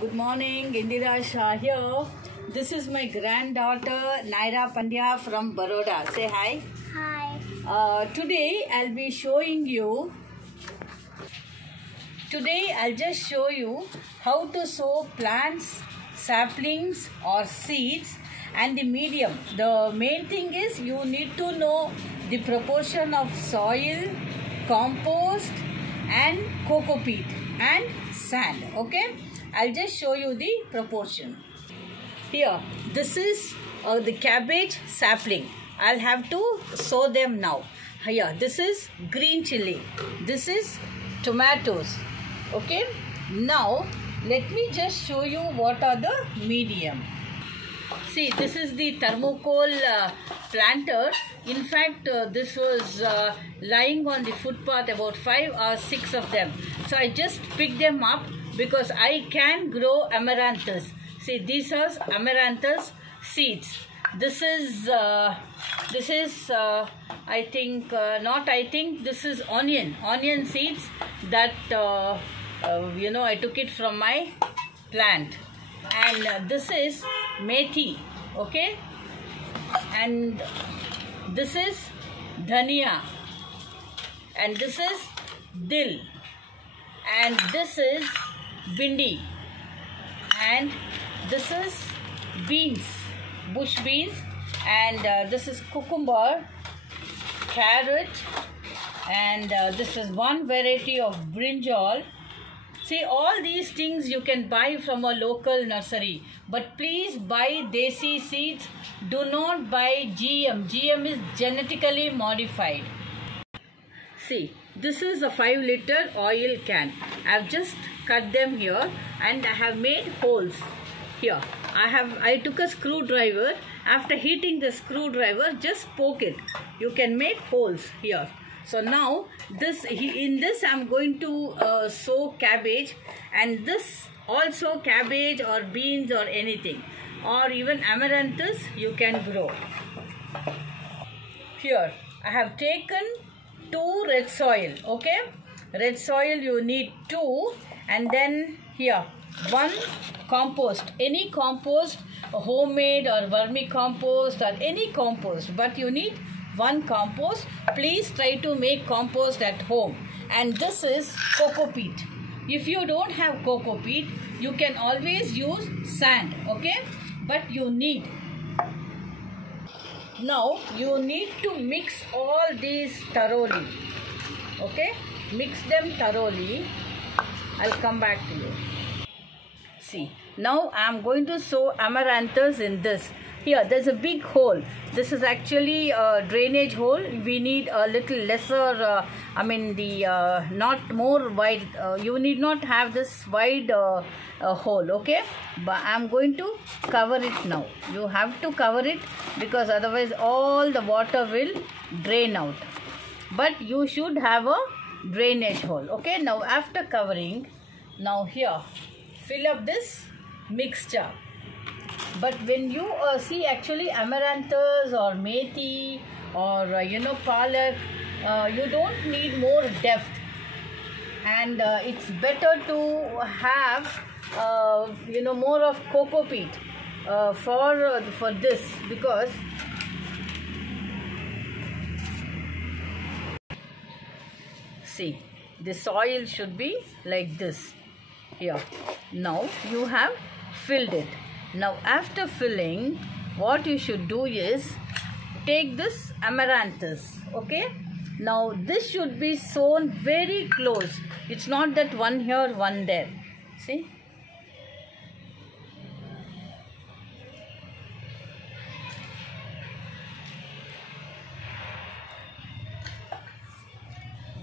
Good morning, Indira Shah here. This is my granddaughter Naira Pandya from Baroda. Say hi. Hi. Today I'll just show you how to sow plants, saplings or seeds and the medium. The main thing is you need to know the proportion of soil, compost and coco peat and sand. Okay, I'll just show you the proportion. Here, this is the cabbage sapling. I'll have to sow them now. Here, this is green chili. This is tomatoes. Okay, now let me just show you what are the medium. See, this is the thermocol planter. In fact, this was lying on the footpath, about 5 or 6 of them. So I just picked them up because I can grow amaranthus. See, these are amaranthus seeds. This is this is onion seeds that I took it from my plant. And this is methi, okay, and this is dhania, and this is dil, and this is bindi, and this is beans, bush beans, and this is cucumber, carrot, and this is one variety of brinjal. See, all these things you can buy from a local nursery, but please buy desi seeds. Do not buy GM. GM is genetically modified. See, this is a 5-liter oil can. I have just cut them here and I have made holes here. I took a screwdriver. After heating the screwdriver, just poke it. You can make holes here. So now in this I'm going to sow cabbage, and this also cabbage or beans or anything, or even amaranthus you can grow. Here I have taken 2 red soil. Okay, red soil you need 2, and then here 1 compost. Any compost, homemade or vermicompost or any compost, but you need 1 compost. Please try to make compost at home. And this is coco peat. If you don't have coco peat, you can always use sand. Okay, but you need to mix all these thoroughly. Okay, mix them thoroughly. I'll come back to you. See, now I am going to sow amaranthus in this. Here, there's a big hole. This is actually a drainage hole. We need a little lesser, not more wide. You need not have this wide hole, okay? But I'm going to cover it now. You have to cover it because otherwise all the water will drain out. But you should have a drainage hole, okay? Now, after covering, now here, fill up this mixture. But when you see actually amaranthus or methi or palak, you don't need more depth, and it's better to have more of coco peat for this, because see, the soil should be like this. Here, now you have filled it. Now after filling, what you should do is take this amaranthus, okay? Now this should be sown very close. It's not that one here, one there. See?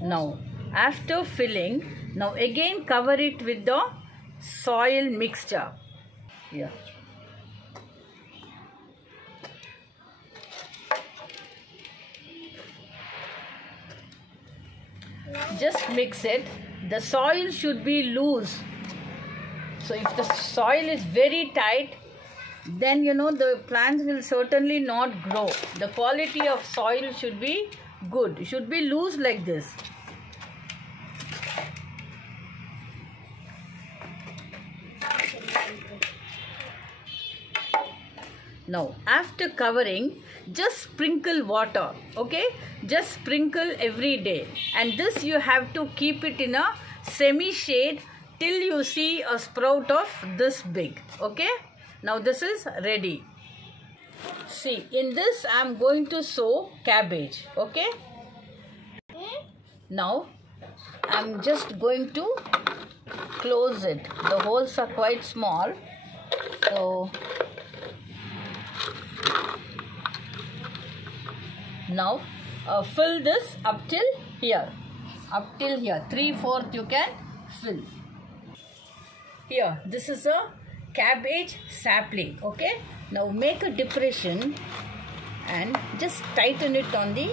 Now after filling, now again cover it with the soil mixture. Here. Just mix it. The soil should be loose. So if the soil is very tight, then the plants will certainly not grow. The quality of soil should be good. It should be loose like this. Now after covering, just sprinkle water, okay? Just sprinkle every day, and this you have to keep it in a semi shade till you see a sprout of this big, okay? Now this is ready. See, in this I am going to sow cabbage, okay? Now I am just going to close it. The holes are quite small, so now fill this up till here, 3/4 you can fill. Here, this is a cabbage sapling, okay? Now make a depression and just tighten it on the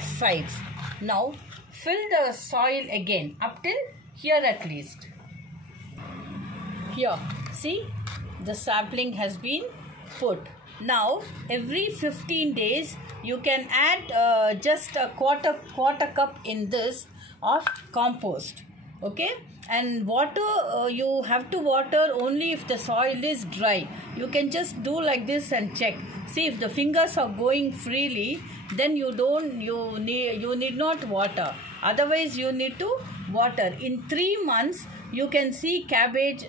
sides. Now fill the soil again up till here at least. Here, see, the sapling has been put. Now every 15 days you can add just a quarter cup in this of compost, okay? And water, you have to water only if the soil is dry. You can just do like this and check. See, if the fingers are going freely, then you need not water. Otherwise you need to water. In 3 months you can see cabbage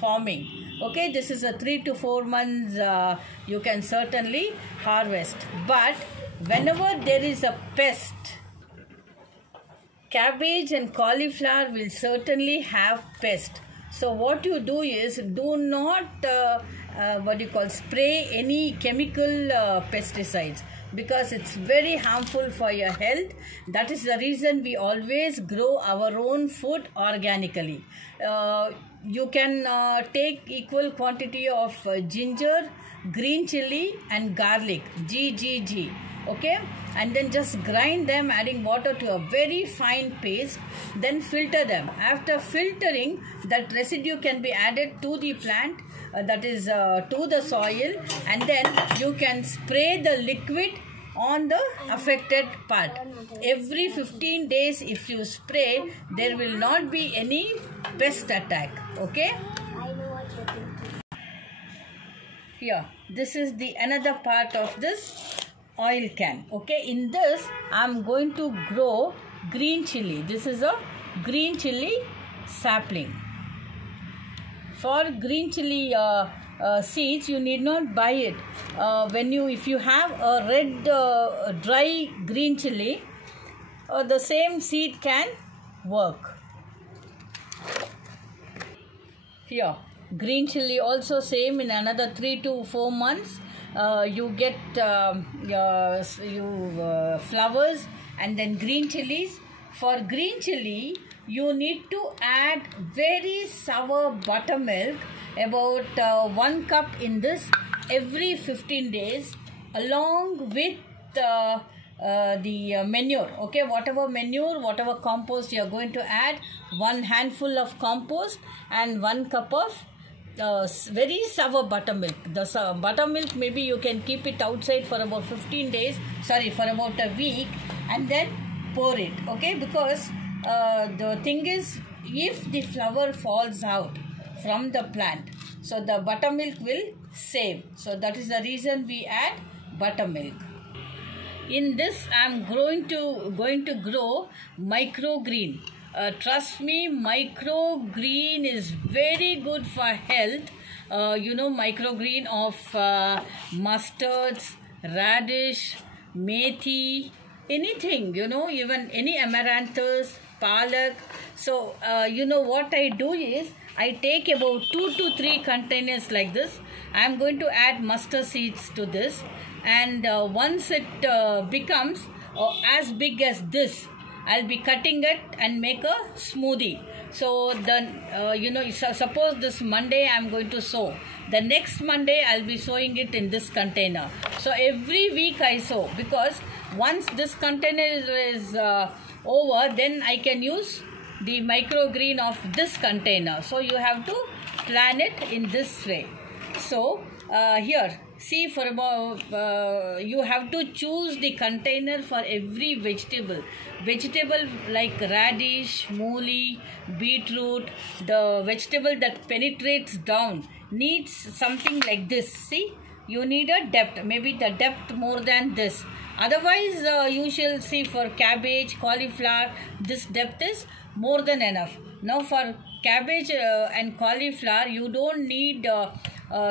forming, okay? This is a 3 to 4 months you can certainly harvest. But whenever there is a pest, cabbage and cauliflower will certainly have pest. So what you do is, do not spray any chemical pesticides, because it's very harmful for your health. That is the reason we always grow our own food organically. You can take equal quantity of ginger, green chili and garlic, GGG, okay? And then just grind them, adding water to a very fine paste. Then filter them. After filtering, that residue can be added to the plant, that is to the soil, and then you can spray the liquid on the affected part. Every 15 days if you spray, there will not be any pest attack, okay? Here, this is the another part of this oil can, okay? In this I am going to grow green chili. This is a green chili sapling. For green chili seeds, you need not buy it. If you have a red dry green chili, the same seed can work. Here, green chili also same. In another 3 to 4 months you get flowers and then green chilies. For green chili, you need to add very sour buttermilk, about 1 cup in this every 15 days, along with the manure, okay? Whatever compost you are going to add, 1 handful of compost and 1 cup of very sour buttermilk. The buttermilk, maybe you can keep it outside for about 15 days, for about a week, and then pour it, okay? Because the thing is, if the flower falls out from the plant, so the buttermilk will save. So that is the reason we add buttermilk. In this I am going to grow microgreen. Trust me, microgreen is very good for health. Microgreen of mustards, radish, methi, anything, even any amaranthus, palak. So what I do is, I take about 2 to 3 containers like this. I am going to add mustard seeds to this, and once it becomes as big as this, I'll be cutting it and make a smoothie. So then suppose this Monday I'm going to sow, the next Monday I'll be sowing it in this container. So every week I sow, because once this container is over, then I can use the microgreen of this container. So you have to plan it in this way. So here, see, for about you have to choose the container for every vegetable like radish, mooli, beetroot. The vegetable that penetrates down needs something like this. See, you need a depth, maybe the depth more than this. Otherwise, you shall see for cabbage, cauliflower, this depth is more than enough. Now for cabbage and cauliflower, you don't need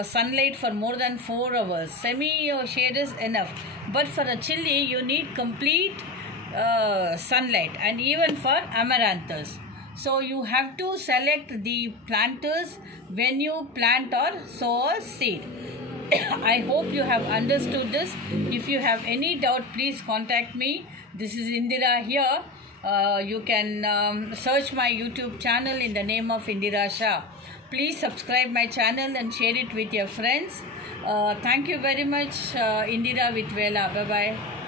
sunlight for more than 4 hours. Semi shade is enough. But for a chili, you need complete sunlight, and even for amaranthus. So you have to select the planters when you plant or sow a seed. I hope you have understood this. If you have any doubt, please contact me. This is Indira here. You can search my YouTube channel in the name of Indira Shah. Please subscribe my channel and share it with your friends. Thank you very much, Indira with Vela. Bye-bye.